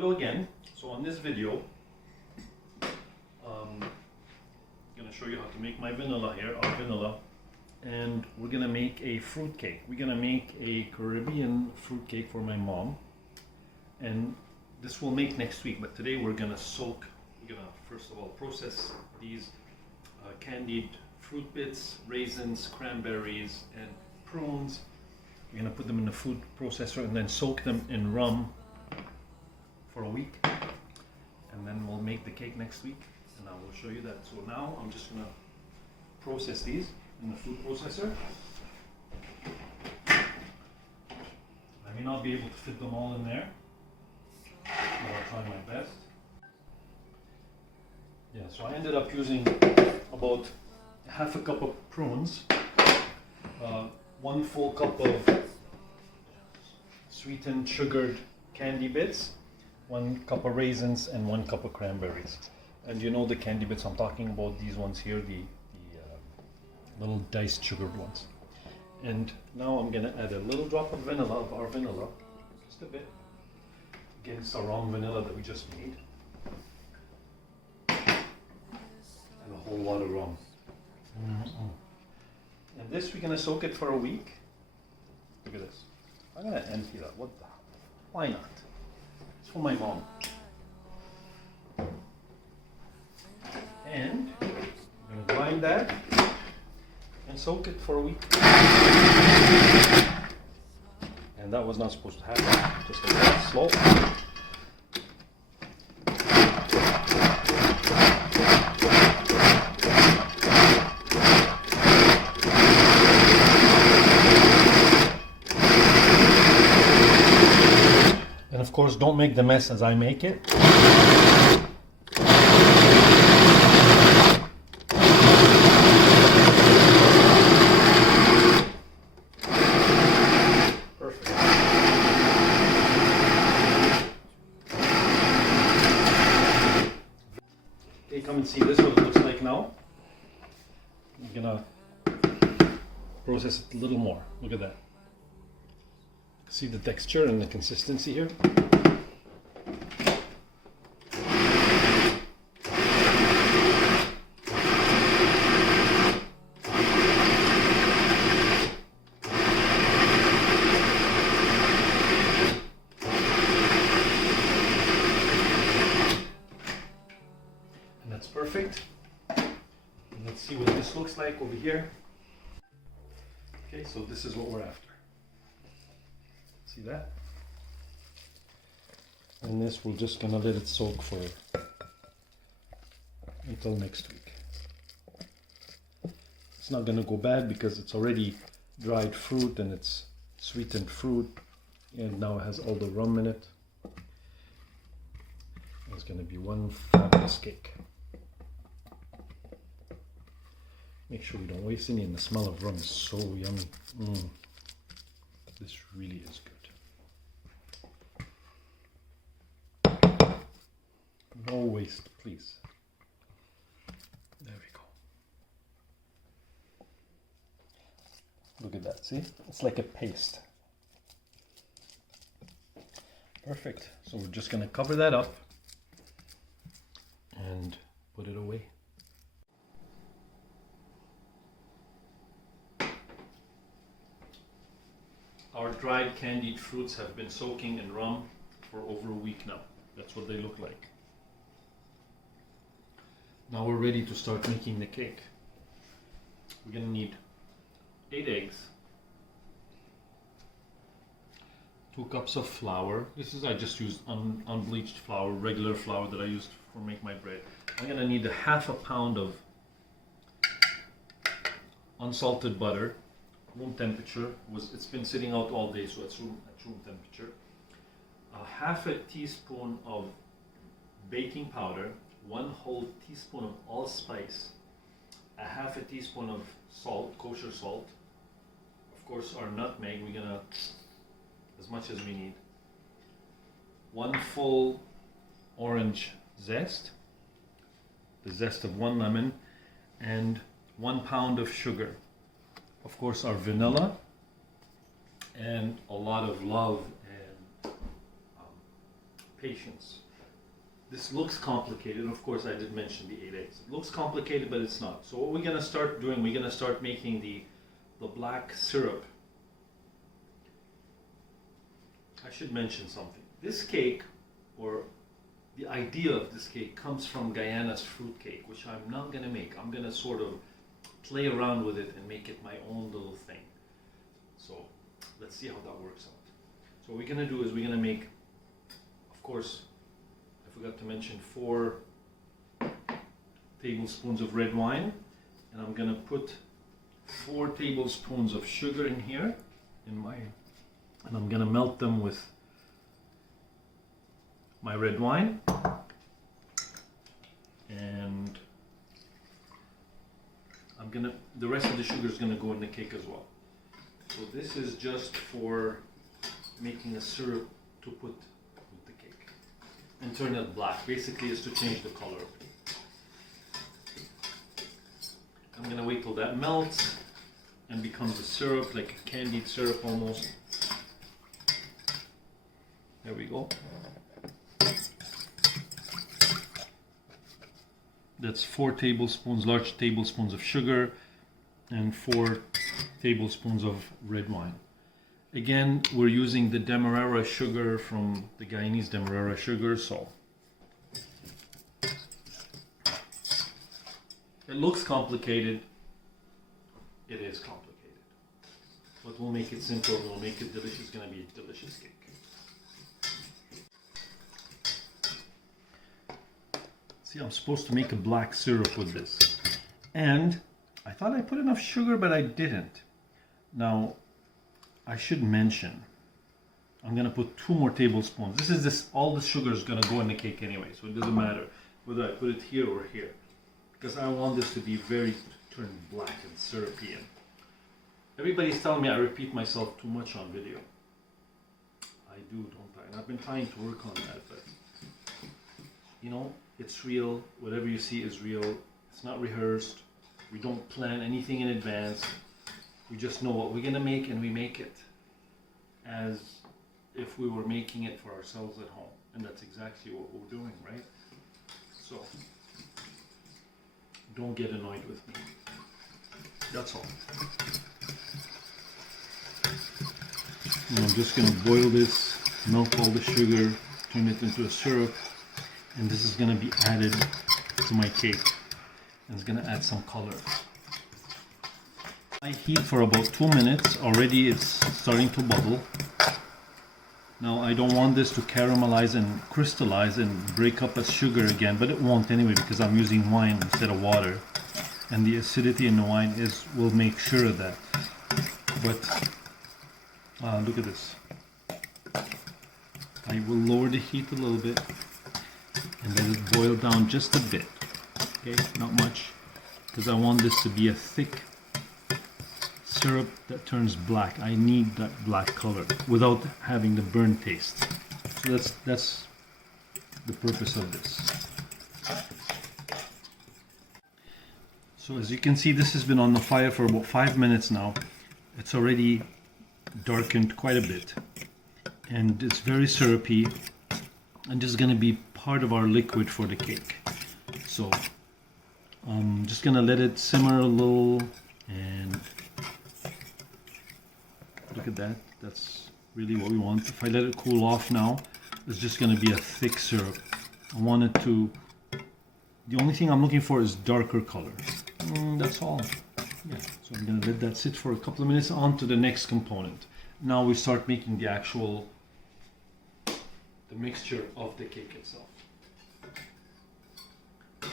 Hello again. So on this video, I'm going to show you how to make my vanilla here, our vanilla, and we're going to make a fruit cake. We're going to make a Caribbean fruit cake for my mom, and this we'll make next week, but today we're going to first of all process these candied fruit bits, raisins, cranberries, and prunes. We're going to put them in the food processor and then soak them in rum for a week, and then we'll make the cake next week and I will show you that. So now I'm just going to process these in the food processor. I may not be able to fit them all in there, but I'll try my best. Yeah, so I ended up using about half a cup of prunes, 1 full cup of sweetened sugared candy bits, 1 cup of raisins, and 1 cup of cranberries. And you know the candy bits I'm talking about, these ones here, the little diced sugared ones. And now I'm going to add a little drop of vanilla, of our vanilla, just a bit. Again, it's our own vanilla that we just made. And a whole lot of rum. And this we're going to soak it for a week. Look at this. I'm going to empty that. What the hell? Why not? It's for my mom. And I'm going to grind that and soak it for a week. And that was not supposed to happen. Just like that, slow. And of course, don't make the mess as I make it. Perfect. Okay, come and see this, what it looks like now. I'm gonna process it a little more. Look at that. See the texture and the consistency here? And that's perfect. And let's see what this looks like over here. Okay, so this is what we're after. See that? And this, we're just gonna let it soak for until next week. It's not gonna go bad because it's already dried fruit and it's sweetened fruit, and now it has all the rum in it. It's gonna be one fabulous cake. Make sure we don't waste any, and the smell of rum is so yummy. This really is good. No waste, please. There we go. Look at that, see? It's like a paste. Perfect. So we're just going to cover that up and put it away. Our dried candied fruits have been soaking in rum for over a week now. That's what they look like. Now we're ready to start making the cake. We're going to need 8 eggs, 2 cups of flour. I just used unbleached flour, regular flour that I used for make my bread. I'm going to need a half a pound of unsalted butter, room temperature. It's been sitting out all day, so it's at room temperature. A half a teaspoon of baking powder, 1 whole teaspoon of allspice, a half a teaspoon of salt, kosher salt, of course our nutmeg, we're gonna, as much as we need, 1 full orange zest, the zest of 1 lemon, and 1 pound of sugar. Of course our vanilla, and a lot of love and patience. This looks complicated. Of course, I did mention the 8 eggs. It looks complicated, but it's not. So what we're gonna start doing, we're gonna start making the black syrup. I should mention something. This cake, or the idea of this cake, comes from Guyana's fruit cake, which I'm not gonna make. I'm gonna sort of play around with it and make it my own little thing. So let's see how that works out. So what we're gonna do is we're gonna make, of course, I forgot to mention 4 tablespoons of red wine, and I'm gonna put 4 tablespoons of sugar in here, and I'm gonna melt them with my red wine, and the rest of the sugar is gonna go in the cake as well. So this is just for making a syrup to put with the cake and turn it black. Basically, is to change the color. I'm gonna wait till that melts and becomes a syrup, like a candied syrup almost. There we go. That's 4 tablespoons, large tablespoons of sugar, and 4 tablespoons of red wine. Again, we're using the Demerara sugar from the Guyanese Demerara sugar, so it looks complicated. It is complicated, but we'll make it simple. We'll make it delicious. It's gonna be a delicious cake. See, I'm supposed to make a black syrup with this, and I thought I put enough sugar, but I didn't. Now, I should mention, I'm gonna put 2 more tablespoons. All the sugar is gonna go in the cake anyway, so it doesn't matter whether I put it here or here, because I want this to be turn black and syrupy. And everybody's telling me I repeat myself too much on video. I do, don't I? And I've been trying to work on that, but you know, it's real. Whatever you see is real. It's not rehearsed. We don't plan anything in advance. We just know what we're gonna make, and we make it as if we were making it for ourselves at home. And that's exactly what we're doing, right? So don't get annoyed with me. That's all. And I'm just gonna boil this, melt all the sugar, turn it into a syrup, and this is gonna be added to my cake. And it's gonna add some color. I heat for about 2 minutes. Already it's starting to bubble. Now I don't want this to caramelize and crystallize and break up as sugar again, but it won't anyway because I'm using wine instead of water. And the acidity in the wine will make sure of that. But look at this. I will lower the heat a little bit and let it boil down just a bit. Okay, not much, because I want this to be a thick syrup that turns black. I need that black color without having the burnt taste. So that's the purpose of this. So as you can see, this has been on the fire for about 5 minutes now. It's already darkened quite a bit, and it's very syrupy, and this is going to be part of our liquid for the cake. So I'm just going to let it simmer a little, and look at that. That's really what we want. If I let it cool off now, it's just going to be a thick syrup. I want it to, the only thing I'm looking for is darker color. That's all. Yeah, so I'm going to let that sit for a couple of minutes. On to the next component. Now we start making the mixture of the cake itself.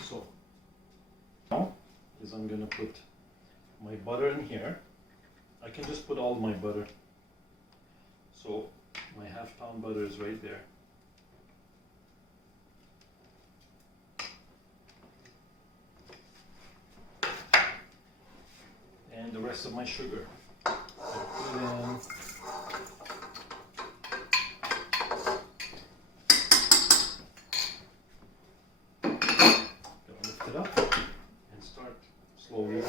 So now is I'm going to put my butter in here. I can just put all my butter. So my half-pound butter is right there. And the rest of my sugar. I put it in. Lift it up and start slowly.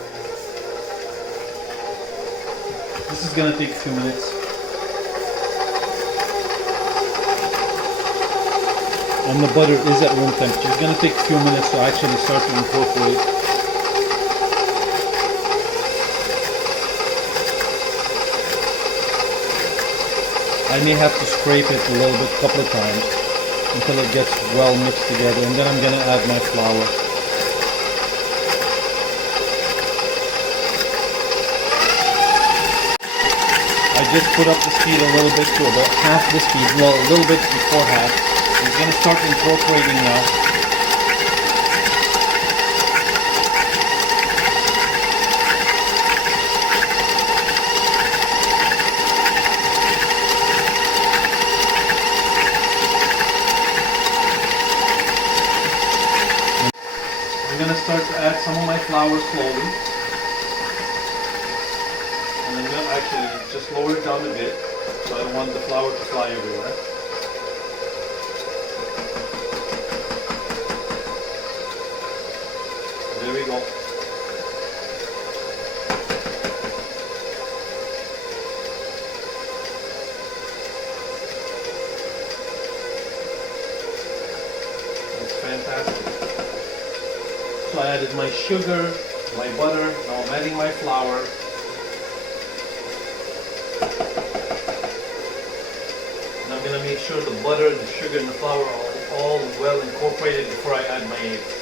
This is going to take a few minutes. and the butter is at room temperature. It's going to take a few minutes to actually start to incorporate. I may have to scrape it a little bit, a couple of times, until it gets well mixed together, and then I'm going to add my flour. I just put up the speed a little bit to about half the speed, well, a little bit before half. I'm going to start incorporating now. I'm going to start to add some of my flour slowly. And I'm going to actually just lower it down a bit, so I don't want the flour to fly everywhere. There we go. That's fantastic. So I added my sugar, my butter, now I'm adding my flour. And I'm going to make sure the butter, the sugar and the flour are all well incorporated before I add my eggs.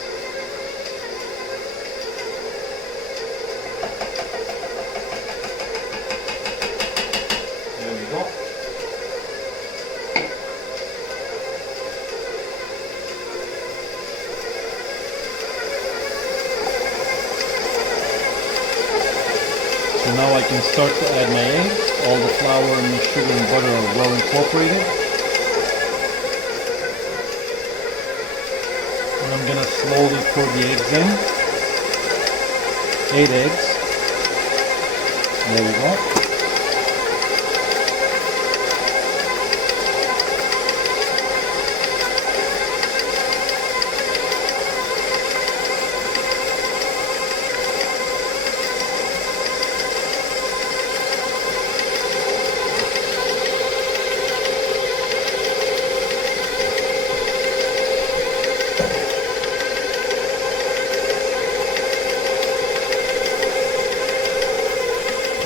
There we go. So now I can start to add my eggs. All the flour and the sugar and butter are well incorporated. And I'm going to slowly pour the eggs in. 8 eggs. There we go.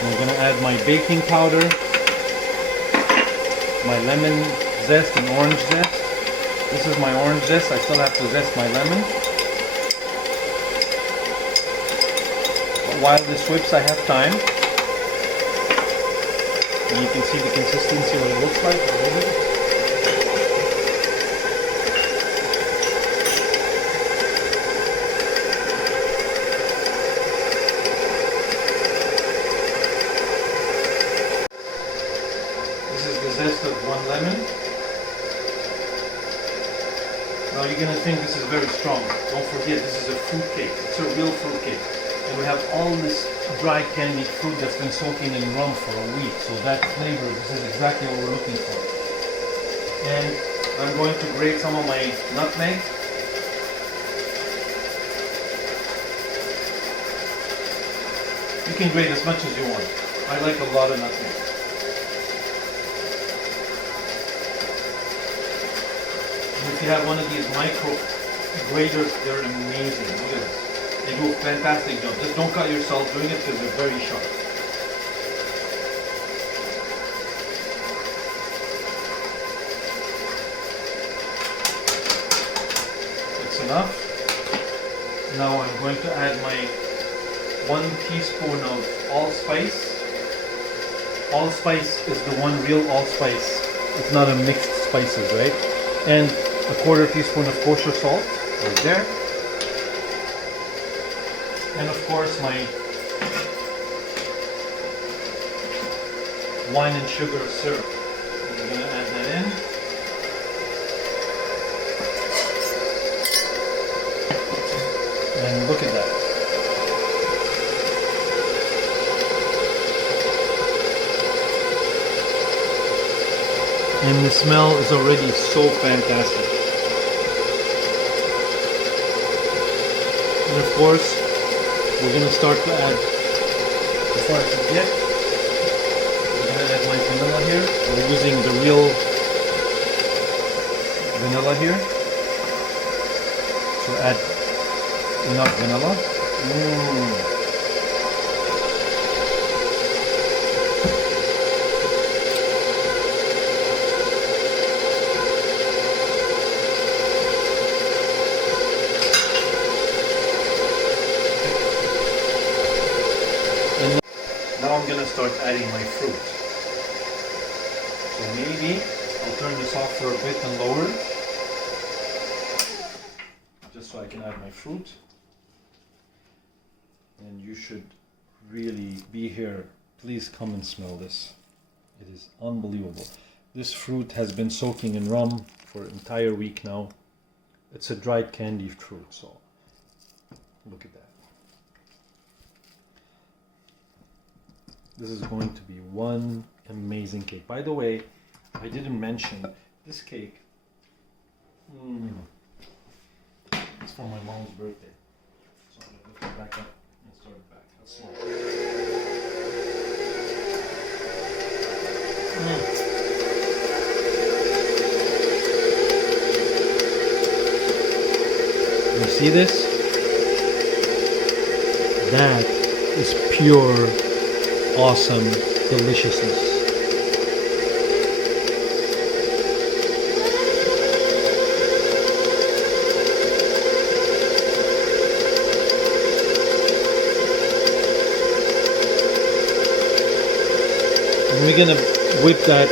I'm going to add my baking powder, my lemon zest and orange zest. This is my orange zest. I still have to zest my lemon. But while this whips, I have time. And you can see the consistency, what it looks like a little bit. Zest of 1 lemon. Now you're going to think this is very strong. Don't forget, this is a fruit cake. It's a real fruit cake. And we have all this dry candied fruit that's been soaking in rum for a week. So that flavor, this is exactly what we're looking for. And I'm going to grate some of my nutmeg. You can grate as much as you want. I like a lot of nutmeg. If you have one of these micro graters, they're amazing. Look at this. They do a fantastic job. Just don't cut yourself doing it because they're very sharp. That's enough. Now I'm going to add my 1 teaspoon of allspice. Allspice is the one real allspice. It's not a mixed spices, right? And a 1/4 teaspoon of kosher salt right there, and of course my wine and sugar syrup. I'm going to add that in. And look at that. And the smell is already so fantastic. And of course, we're going to start to add, before I forget, we're going to add my vanilla here. We're using the real vanilla here. to add enough vanilla. And now I'm gonna start adding my fruit. So maybe I'll turn this off for a bit and lower it, just so I can add my fruit. And you should really be here. Please come and smell this. It is unbelievable. This fruit has been soaking in rum for an entire week now. It's a dried candied fruit, so look at that. This is going to be one amazing cake. By the way, I didn't mention this cake. It's for my mom's birthday. So I'm going to lift it back up and start it back. That's slow. You see this? That is pure, awesome deliciousness. And we're gonna whip that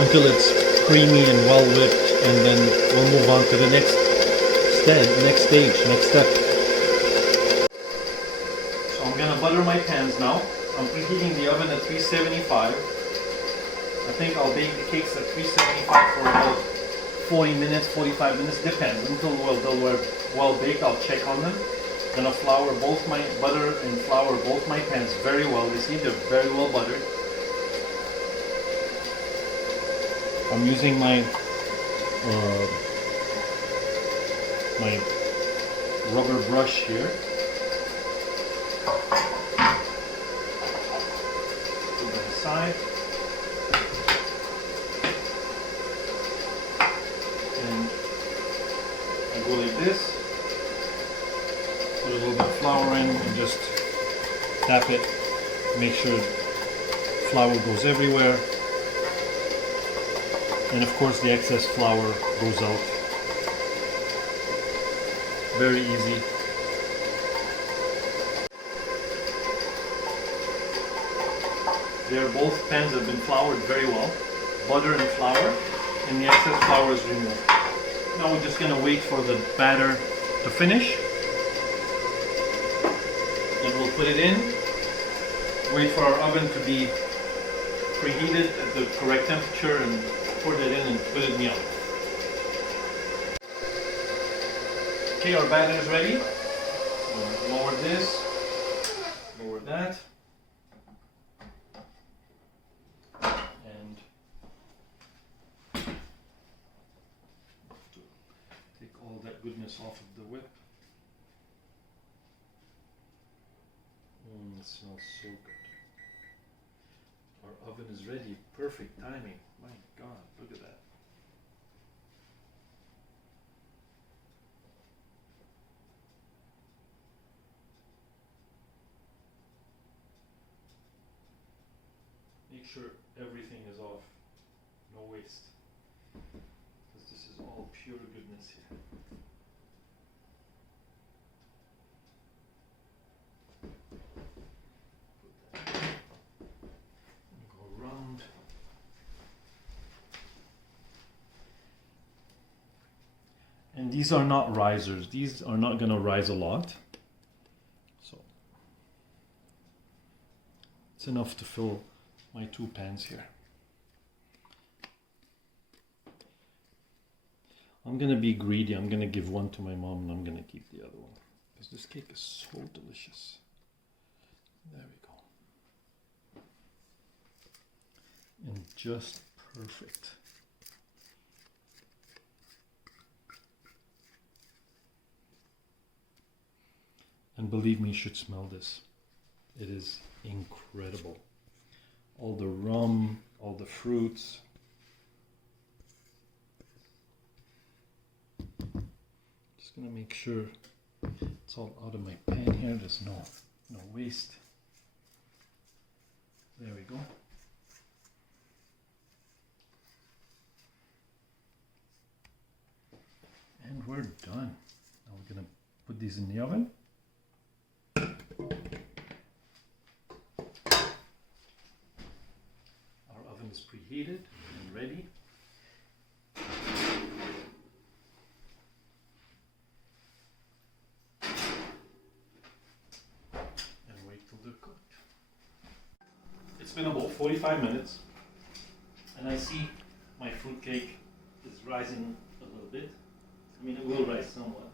until it's creamy and well whipped, and then we'll move on to the next stage, next step. So I'm gonna butter my pans now. I'm preheating the oven at 375. I think I'll bake the cakes at 375 for about 40 minutes, 45 minutes, depends. Until they're well baked, I'll check on them. I'm gonna butter and flour both my pans very well. You see, they're very well buttered. I'm using my rubber brush here. Put that aside. And I go like this. Put a little bit of flour in and just tap it. Make sure flour goes everywhere. And of course the excess flour goes out. Very easy. Both pans have been floured very well. Butter and flour, and the excess flour is removed. Now we're just going to wait for the batter to finish. Then we'll put it in. Wait for our oven to be preheated at the correct temperature and pour that in and put it in the oven. Okay, our batter is ready. We'll lower this, lower that, and take all that goodness off of the whip. It smells so good. Our oven is ready. Perfect timing. My God, look at that. Make sure everything is off. No waste. Because this is all pure goodness here. Put that in. Go around. And these are not risers. These are not going to rise a lot. So it's enough to fill my two pans here. I'm going to be greedy. I'm going to give one to my mom and I'm going to keep the other one. Because this cake is so delicious. There we go. And just perfect. And believe me, you should smell this. It is incredible. All the rum, all the fruits. Just Just gonna make sure it's all out of my pan here. There's no waste. There we go. And we're done. Now we're gonna put these in the oven. Our oven is preheated and ready. And wait till they're cooked. It's been about 45 minutes and I see my fruitcake is rising a little bit. I mean, it will rise somewhat.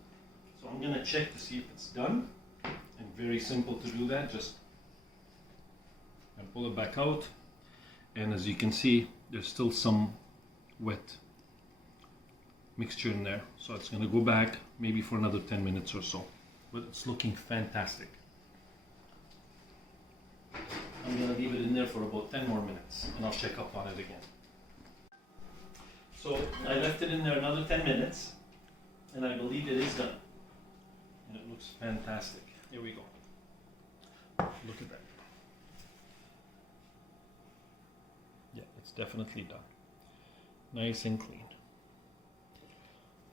So I'm gonna check to see if it's done. And very simple to do that, just pull it back out. And as you can see, there's still some wet mixture in there. So it's gonna go back maybe for another 10 minutes or so. But it's looking fantastic. I'm gonna leave it in there for about 10 more minutes and I'll check up on it again. So I left it in there another 10 minutes and I believe it is done. And it looks fantastic. Here we go. Look at that. Yeah, it's definitely done. Nice and clean.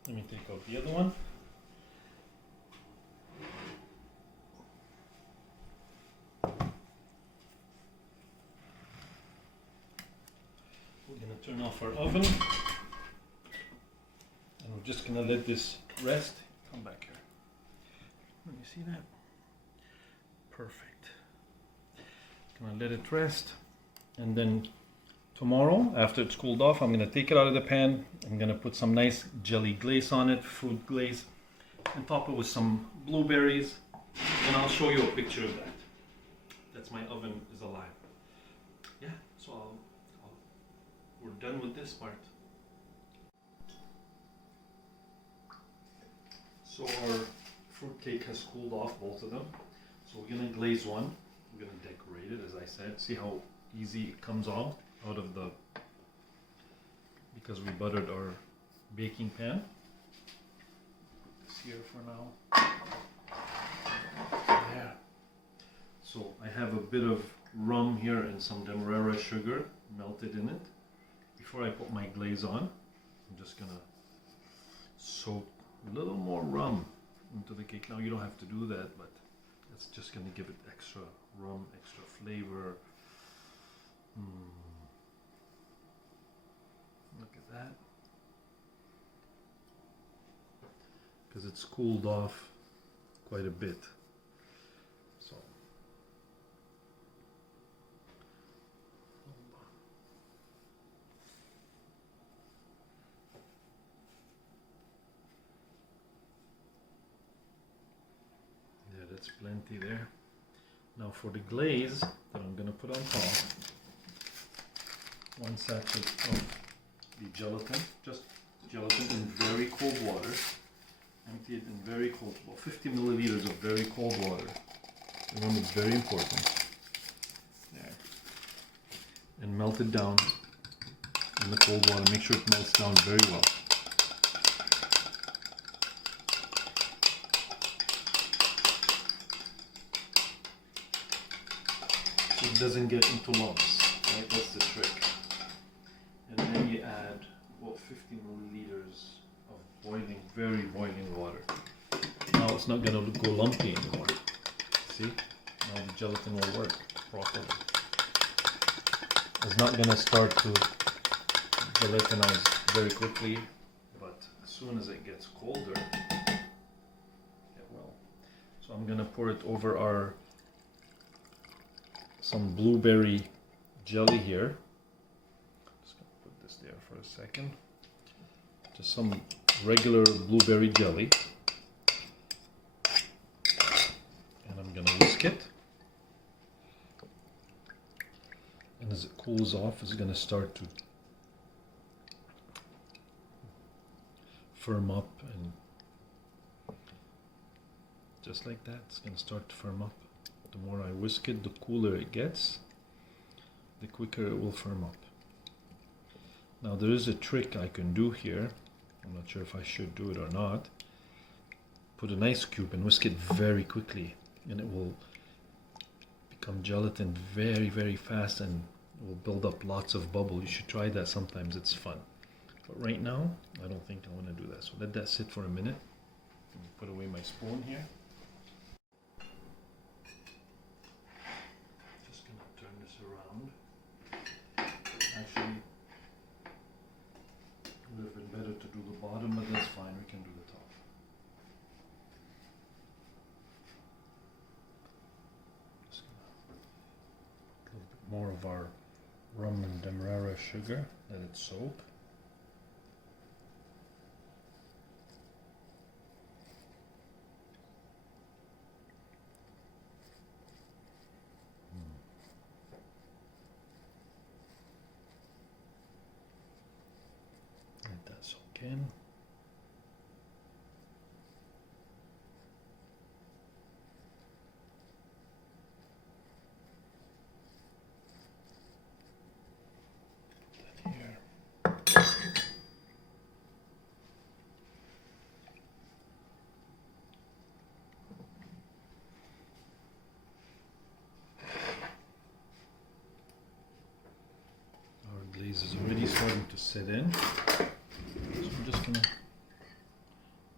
Let me take out the other one. We're going to turn off our oven. And we're just going to let this rest. Come back here. Let me see that. Perfect. Gonna let it rest, and then tomorrow, after it's cooled off, I'm gonna take it out of the pan. I'm gonna put some nice jelly glaze on it, fruit glaze, and top it with some blueberries. And I'll show you a picture of that. That's my oven is alive. Yeah, so we're done with this part. So our fruitcake has cooled off, both of them. So we're gonna glaze one. We're gonna decorate it, as I said. See how easy it comes out of the, because we buttered our baking pan. Put this here for now. There. So I have a bit of rum here and some demerara sugar melted in it. Before I put my glaze on, I'm just gonna soak a little more rum into the cake. Now you don't have to do that, but it's just going to give it extra rum, extra flavor. Look at that. Because it's cooled off quite a bit. So that's plenty there. Now for the glaze that I'm going to put on top, 1 sachet of the gelatin, just gelatin in very cold water. Empty it in very cold, about 50 milliliters of very cold water. Remember, it's very important. There. And melt it down in the cold water. Make sure it melts down very well. It doesn't get into lumps, right? That's the trick. And then you add about 50 milliliters of boiling, very boiling water. Now it's not going to go lumpy anymore. See? Now the gelatin will work properly. It's not going to start to gelatinize very quickly, but as soon as it gets colder, it will. So I'm going to pour it over some blueberry jelly here. Just gonna put this there for a second. Just some regular blueberry jelly. And I'm gonna whisk it. And as it cools off, it's gonna start to firm up, and just like that, it's gonna start to firm up. The more I whisk it, the cooler it gets, the quicker it will firm up. Now there is a trick I can do here. I'm not sure if I should do it or not. put an ice cube and whisk it very quickly, and it will become gelatin very, very fast and will build up lots of bubble. You should try that sometimes, it's fun. But right now, I don't think I want to do that. So let that sit for a minute. Put away my spoon here. Just gonna turn this around. Actually, it would have been better to do the bottom, but that's fine, we can do the top. Just gonna put a little bit more of our rum and demerara sugar, let it soak. Let that soak in. Glaze is already starting to set in, so I'm just gonna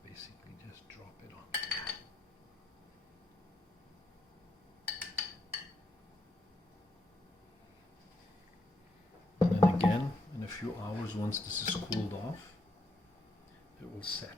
basically just drop it on. And then again, in a few hours, once this is cooled off, it will set.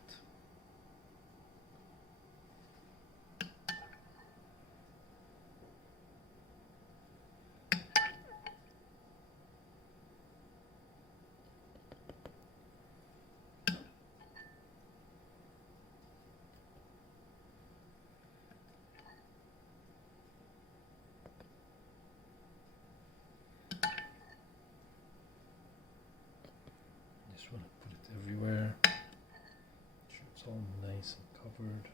Just want to put it everywhere. Make sure it's all nice and covered.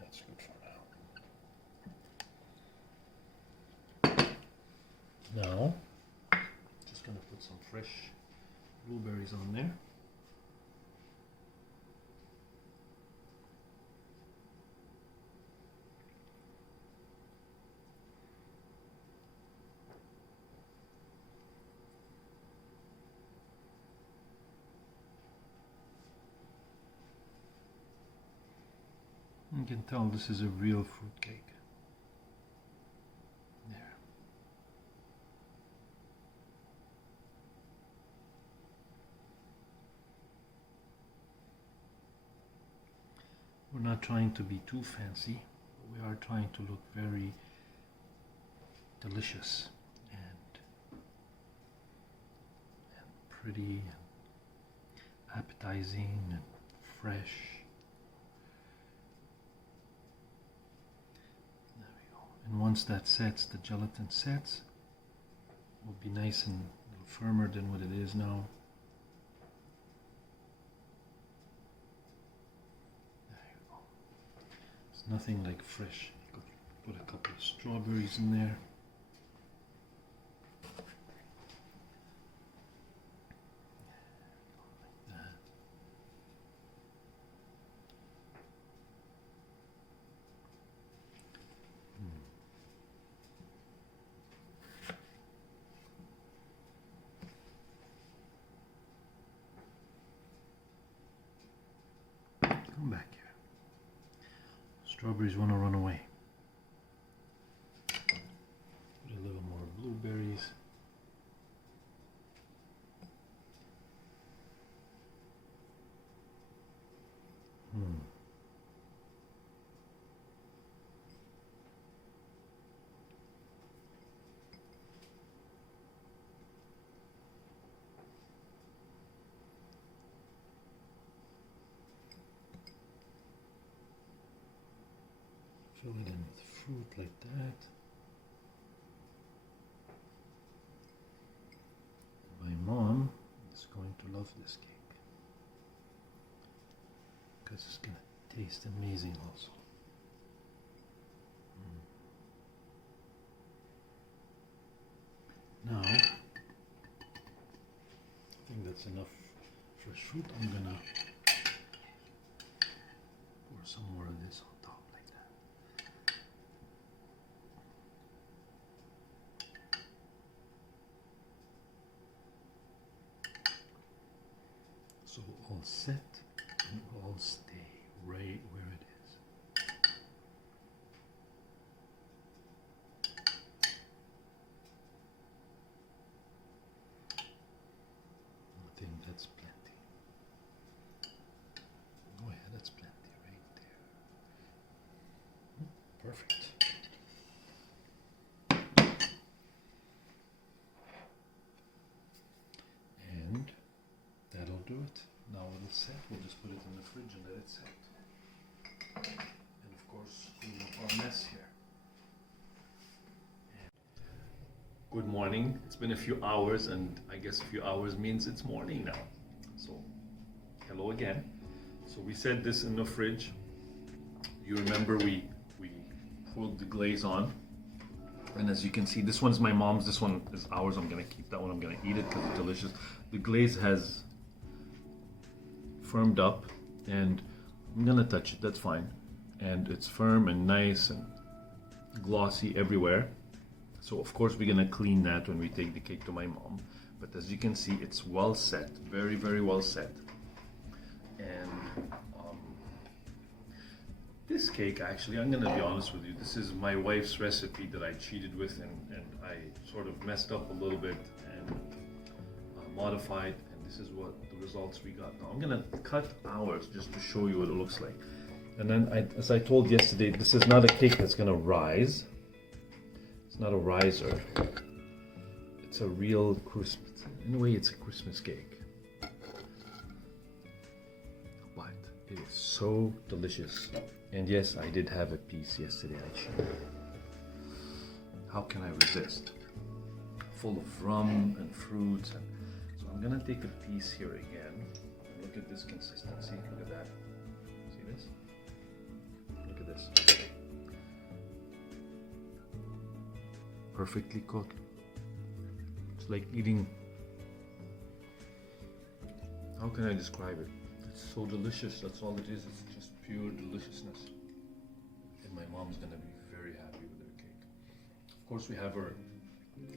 That's good for now. Now, just going to put some fresh blueberries on there. You can tell this is a real fruit cake. There. We're not trying to be too fancy, but we are trying to look very delicious and pretty and appetizing and fresh. And once that sets, the gelatin sets, it will be nice and a little firmer than what it is now. There you go. It's nothing like fresh. You could put a couple of strawberries in there. Come back here. Strawberries want to run away. Put a little more blueberries. Fill it in with fruit like that. My mom is going to love this cake because it's going to taste amazing also. Now, that's enough fresh fruit. I'm gonna pour some more of this on top like that. So all set and all stay right where it is. I think that's plenty. Oh yeah, that's plenty right there. Perfect. And that'll do it. Now it'll set. We'll just put it in the fridge and let it set. And of course, clean up our mess here. Good morning. It's been a few hours, and I guess a few hours means it's morning now. So, hello again. So we set this in the fridge. You remember we pulled the glaze on, and as you can see, this one's my mom's. This one is ours. I'm gonna keep that one. I'm gonna eat it because it's delicious. The glaze has firmed up, and I'm gonna touch it. That's fine, and it's firm and nice and glossy everywhere. So of course we're gonna clean that when we take the cake to my mom. But as you can see, it's well set, very, very well set. And this cake, actually, I'm gonna be honest with you, this is my wife's recipe that I cheated with, and I sort of messed up a little bit and modified, and this is what the results we got. Now I'm gonna cut ours just to show you what it looks like. And then, as I told yesterday, this is not a cake that's gonna rise. It's not a riser. It's a real Christmas. In a way, it's a Christmas cake. But it is so delicious. And yes, I did have a piece yesterday. I shared. How can I resist? Full of rum and fruits. And so I'm gonna take a piece here again. Look at this consistency. Look at that. See this? Look at this. Perfectly cooked. It's like eating, how can I describe it? It's so delicious. That's all it is. It's just pure deliciousness. And my mom's gonna be very happy with her cake. Of course, we have her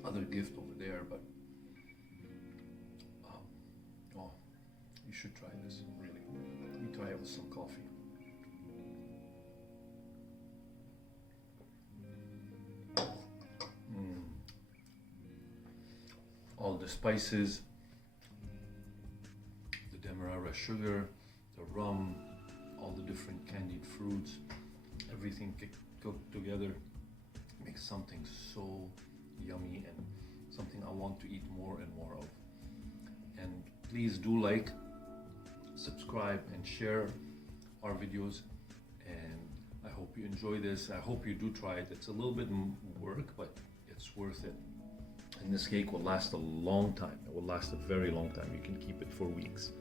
other gift over there, but oh, you should try this, really. You try it with some coffee. All the spices, the demerara sugar, the rum, all the different candied fruits, everything cooked together makes something so yummy and something I want to eat more and more of. And please do like, subscribe, and share our videos. And I hope you enjoy this. I hope you do try it. It's a little bit work, but it's worth it. And this cake will last a long time. It will last a very long time. You can keep it for weeks.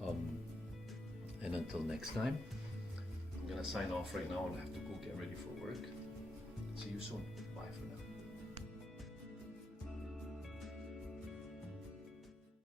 And until next time, I'm gonna sign off right now and I have to go get ready for work. See you soon. Bye for now.